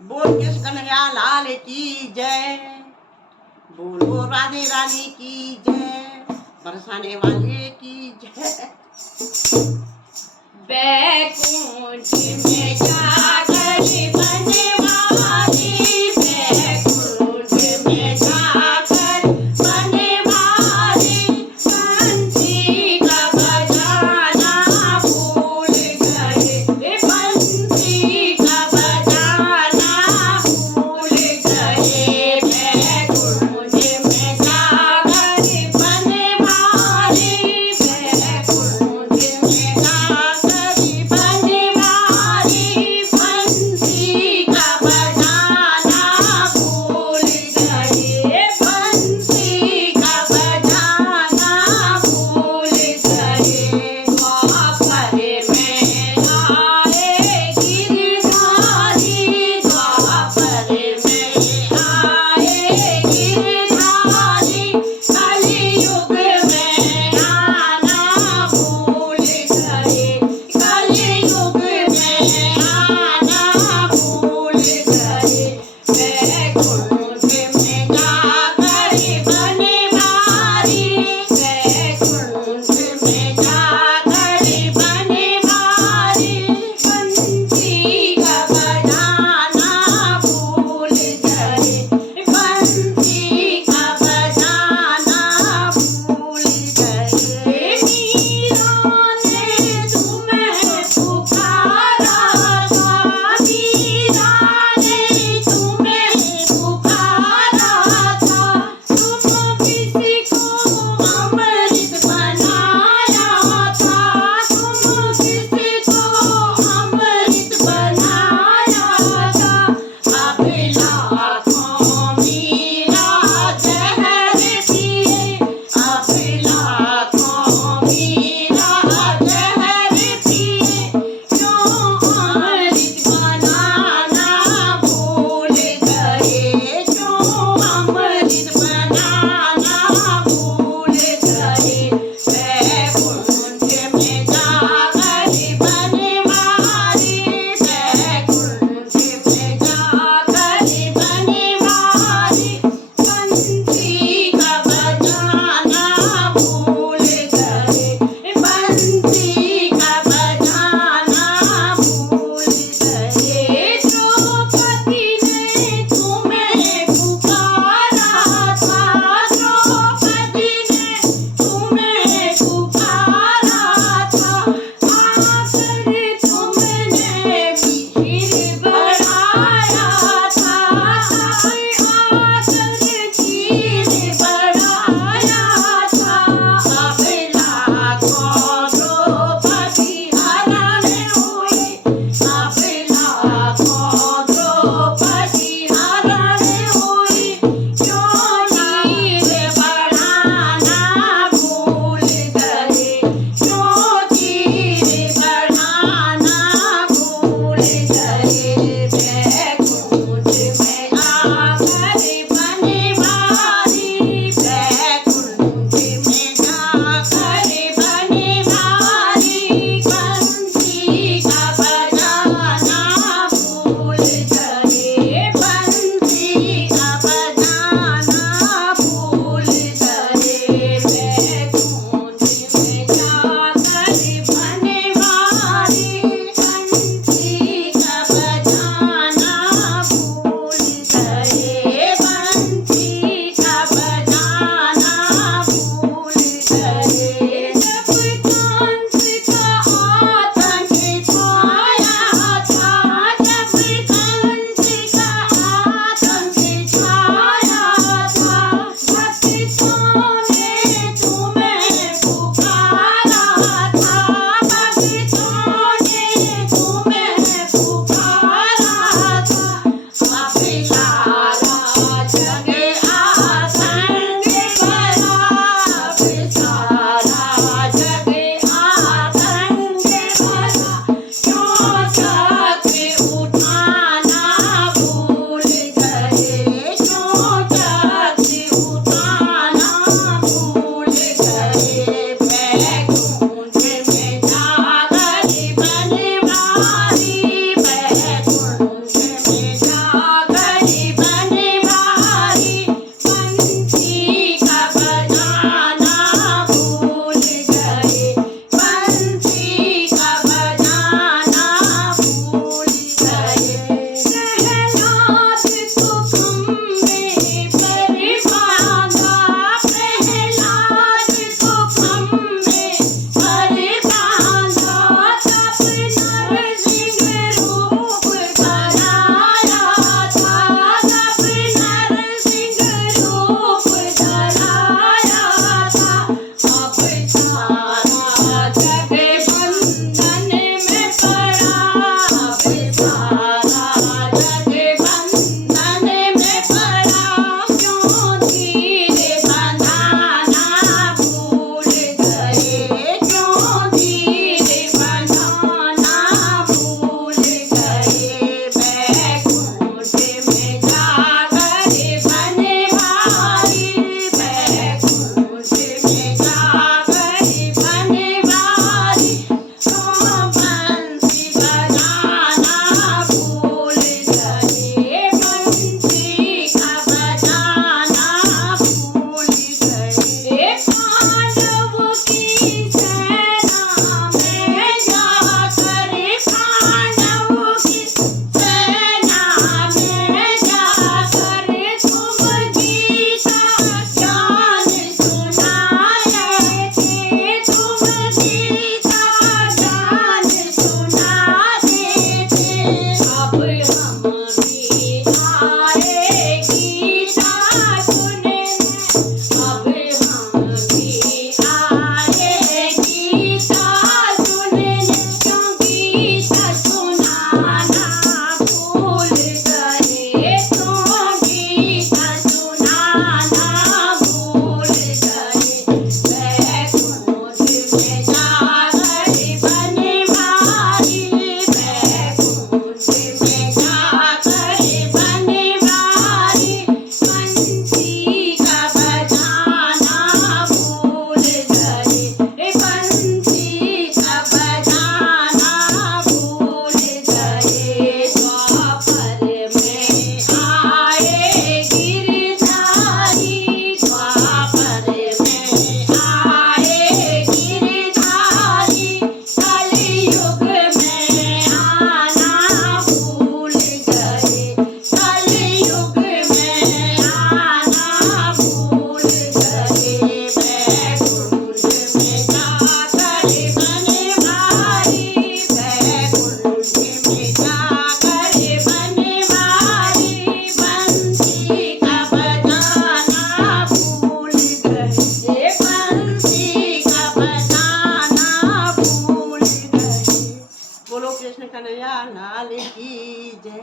बोल कृष्ण कन्हैया लाल की जय। बोलो राधे रानी की जय। बरसाने वाले की जय। बैकुंठ में जाकर बनवारी, बैकुंठ में जाकर बनवारी, बंसी का बजाना भूल गए, बंसी का बजाना भूल गए। बैकुंठ में जाकर बनवारी, बैकुंठ में जाकर बनवारी, बंसी का बजाना भूल गए, बंसी का बजाना भूल गए। द्वापर में आए गिरधारी, द्वापर में आए गिरधारी, कलयुग में आना भूल गए, कलयुग में आना भूल गए। बैकुंठ में जाकर बनवारी, बैकुंठ में जाकर बनवारी, बंसी का बजाना भूल गए, बंसी का बजाना भूल गए। मीरा ने तुम्हें पुकारा था, मीरा ने तुम्हें पुकारा था, तुम किसी को अमृत बनाया था, तुम किसी को अमृत बनाया था। अब लाखों मीरा जहर पिए, अब लाखों मीरा जहर पिए, क्यों अमृत बनाना भूल गए, क्यों अमृत बनाना भूल गए। बैकुंठ में जाकर बनवारी, बैकुंठ में जाकर बनवारी, बंसी का बजाना भूल गए, बंसी का बजाना भूल गए। द्रौपदी ने तुम्हें पुकारा था, द्रौपदी ने तुम्हें पुकारा था, आकर तुमने वीर बढ़ाया था, आकर वीर बढ़ाया था। अब लाखों द्रौपदी हरण हुई, अब लाखों द्रौपदी हरण हुई, क्यों वीर बढ़ाना भूल गए, क्यों वीर बढ़ाना भूल गए। बैकुंठ में आकर बनवारी, बैकुंठ में जाकर बनवारी, बंसी का बजाना भूल गए, बंसी का बजाना भूल गए। बैकुंठ में जाकर बनवारी, बंसी का बजाना भूल गए, बंसी का बजाना भूल गए। जब कंस का आतंक छाया था, जब कंस भी आए गीता सुनने, अब हम भी आए गीता सुनने, क्यों गीता सुनाना भूल गए, क्यों गीता सुनाना भूल गए। बैकुंठ में जाकर बनवारी, बैकुंठ में जाकर बनवारी, बंसी का बजाना भूल गए, बंसी का बजाना भूल गए। द्वापर में आए गिरधारी, द्वापर में आए गिरधारी, कलयुग में आना भूल गए, कलयुग में आना भूल गए। बैकुंठ में जाकर बनवारी, बैकुंठ में जाकर बनवारी, बंसी का बजाना भूल गए, बंसी का बजाना भूल गए। बोलो कृष्ण कन्हैया लाल की जय।